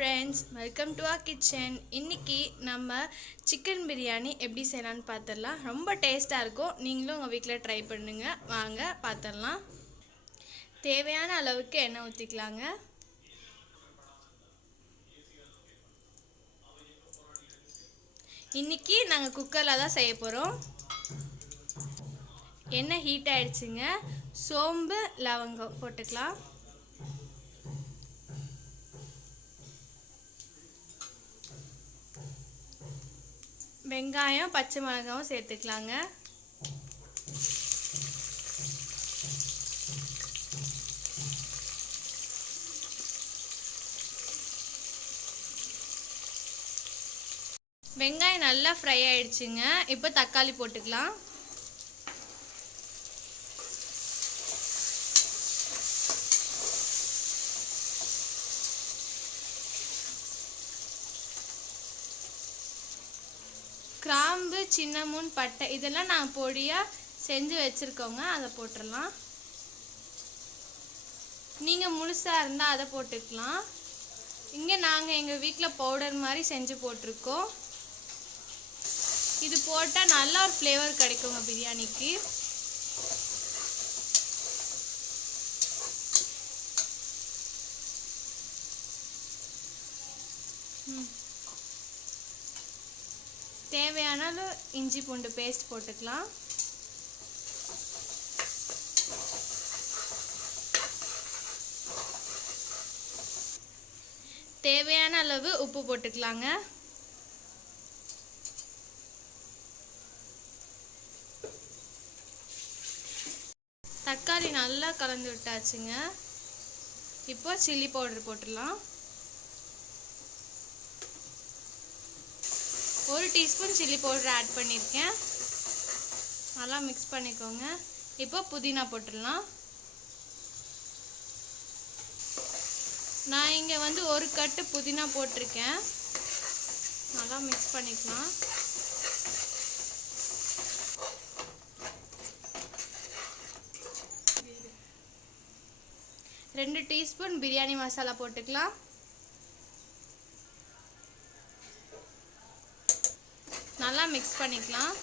friends, welcome to our kitchen. இன்னைக்கு நம்ம chicken biryani எப்படி செய்யலாம்னு பார்த்தறலாம். ரொம்ப டேஸ்டா இருக்கும். நீங்களும் உங்க வீட்ல ட்ரை பண்ணுங்க. வாங்க பார்த்தறலாம். தேவையான அளவுக்கு எண்ணெய் ஊத்திக்கலாங்க. இன்னைக்கு நாங்க குக்கர்ல தான் செய்ய போறோம். எண்ணெய் ஹீட் ஆயிடுச்சுங்க. சோம்பு லவங்கம் போட்டுக்கலாம். வெங்காயம் பச்சை மிளகாயும் சேர்த்துக்கலாங்க. வெங்காயம் நல்லா ஃப்ரை ஆயிடுச்சுங்க. இப்போ தக்காளி போட்டுக்கலாம். கிராம்பு சின்னமுன் பட்டை இதெல்லாம் நான் பொடியாக செஞ்சு வச்சுருக்கோங்க. அதை போட்டுடலாம். நீங்கள் முழுசாக இருந்தால் அதை போட்டுக்கலாம். இங்கே நாங்கள் எங்கள் வீட்டில் பவுடர் மாதிரி செஞ்சு போட்டிருக்கோம். இது போட்டால் நல்ல ஒரு ஃப்ளேவர் கிடைக்குங்க பிரியாணிக்கு. தேவையான இஞ்சி பூண்டு பேஸ்ட் போட்டுக்கலாம். தேவையான அளவு உப்பு போட்டுக்கலாங்க. தக்காளி நல்லா கலந்து விட்டாச்சுங்க. இப்போ சில்லி பவுடர் போட்டுடலாம். 1 டீஸ்பூன் சில்லி பவுடர் ஆட் பண்ணியிருக்கேன். நல்லா மிக்ஸ் பண்ணிக்கோங்க. இப்போ புதினா போட்டுடலாம். நான் இங்கே வந்து 1 கட்டு புதினா போட்டிருக்கேன். நல்லா மிக்ஸ் பண்ணிக்கலாம். ரெண்டு டீஸ்பூன் பிரியாணி மசாலா போட்டுக்கலாம். நல்லா மிக்ஸ் பண்ணிக்கலாம்.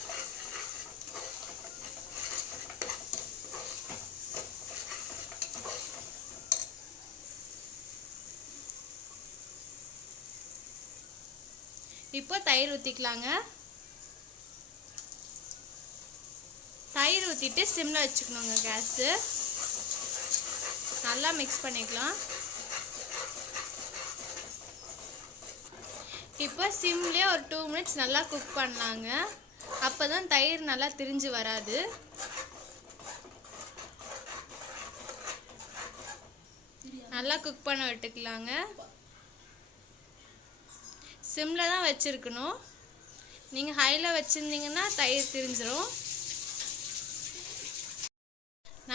இப்போ தயிர் ஊற்றிக்கலாங்க. தயிர் ஊற்றிட்டு சிம்ல வச்சுக்கணுங்க கேஸு. நல்லா மிக்ஸ் பண்ணிக்கலாம். இப்போ சிம்லேயே ஒரு 2 மினிட்ஸ் நல்லா குக் பண்ணலாங்க. அப்போ தான் தயிர் நல்லா திரிஞ்சு வராது. நல்லா குக் பண்ண விட்டுக்கலாங்க. சிம்மில் தான் வச்சுருக்கணும். நீங்கள் ஹையில் வச்சுருந்தீங்கன்னா தயிர் திரிஞ்சிரும்.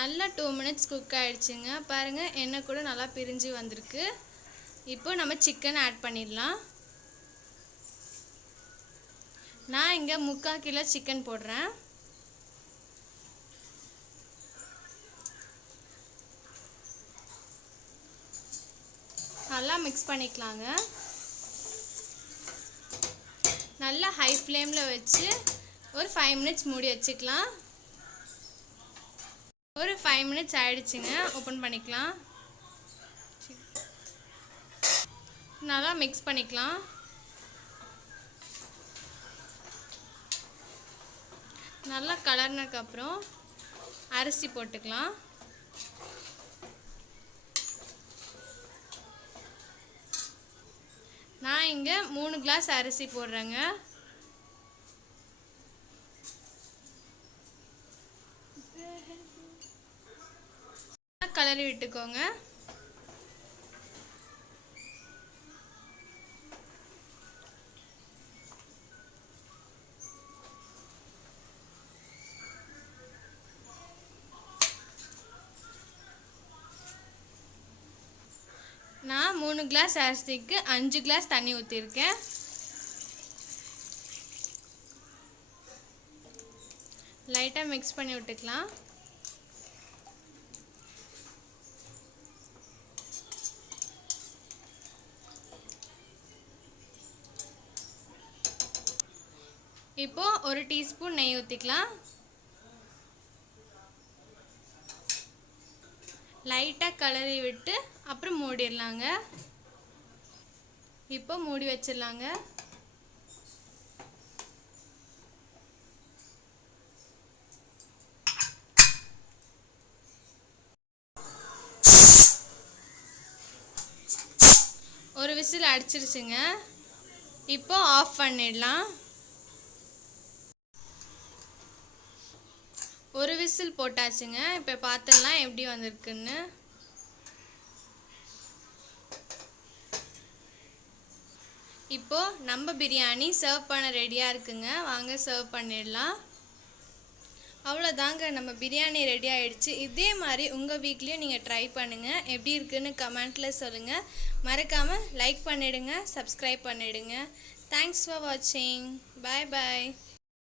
நல்லா 2 மினிட்ஸ் குக் ஆகிடுச்சுங்க. பாருங்கள் எண்ணெய் கூட நல்லா பிரிஞ்சு வந்திருக்கு. இப்போ நம்ம சிக்கன் ஆட் பண்ணிடலாம். நான் இங்கே 3/4 கிலோ சிக்கன் போடுறேன். நல்லா மிக்ஸ் பண்ணிக்கலாங்க. நல்லா ஹை ஃப்ளேமில் வச்சு ஒரு 5 மினிட்ஸ் மூடி வச்சுக்கலாம். ஒரு 5 மினிட்ஸ் ஆயிடுச்சுங்க. ஓப்பன் பண்ணிக்கலாம். நல்லா மிக்ஸ் பண்ணிக்கலாம். நல்லா கலர்னதுக்கப்புறம் அரிசி போட்டுக்கலாம். நான் இங்கே 3 கிளாஸ் அரிசி போடுறேங்க. கலரி விட்டுக்கோங்க. நான் 3 கிளாஸ் அரிசிக்கு 5 கிளாஸ் தண்ணி ஊற்றிருக்கேன். லைட்டாக மிக்ஸ் பண்ணி விட்டுக்கலாம். இப்போ 1 டீஸ்பூன் நெய் ஊற்றிக்கலாம். லைட்டாக கலரி விட்டு அப்புறம் மூடிடலாங்க. இப்போ மூடி வச்சிடலாங்க. ஒரு விசில் அடிச்சிருச்சுங்க. இப்போ ஆஃப் பண்ணிடலாம். ஒரு விசில் போட்டாச்சுங்க. இப்போ பார்த்துடலாம் எப்படி வந்திருக்குன்னு. இப்போ நம்ம பிரியாணி சர்வ் பண்ண ரெடியாக இருக்குங்க. வாங்க சர்வ் பண்ணிடலாம். அவ்வளோதாங்க, நம்ம பிரியாணி ரெடி ஆகிடுச்சு. இதே மாதிரி உங்கள் வீட்லேயும் நீங்கள் ட்ரை பண்ணுங்கள். எப்படி இருக்குன்னு கமெண்ட்டில் சொல்லுங்கள். மறக்காமல் லைக் பண்ணிவிடுங்க, சப்ஸ்கிரைப் பண்ணிவிடுங்க. தேங்க்ஸ் ஃபார் வாட்சிங். பாய் பாய்.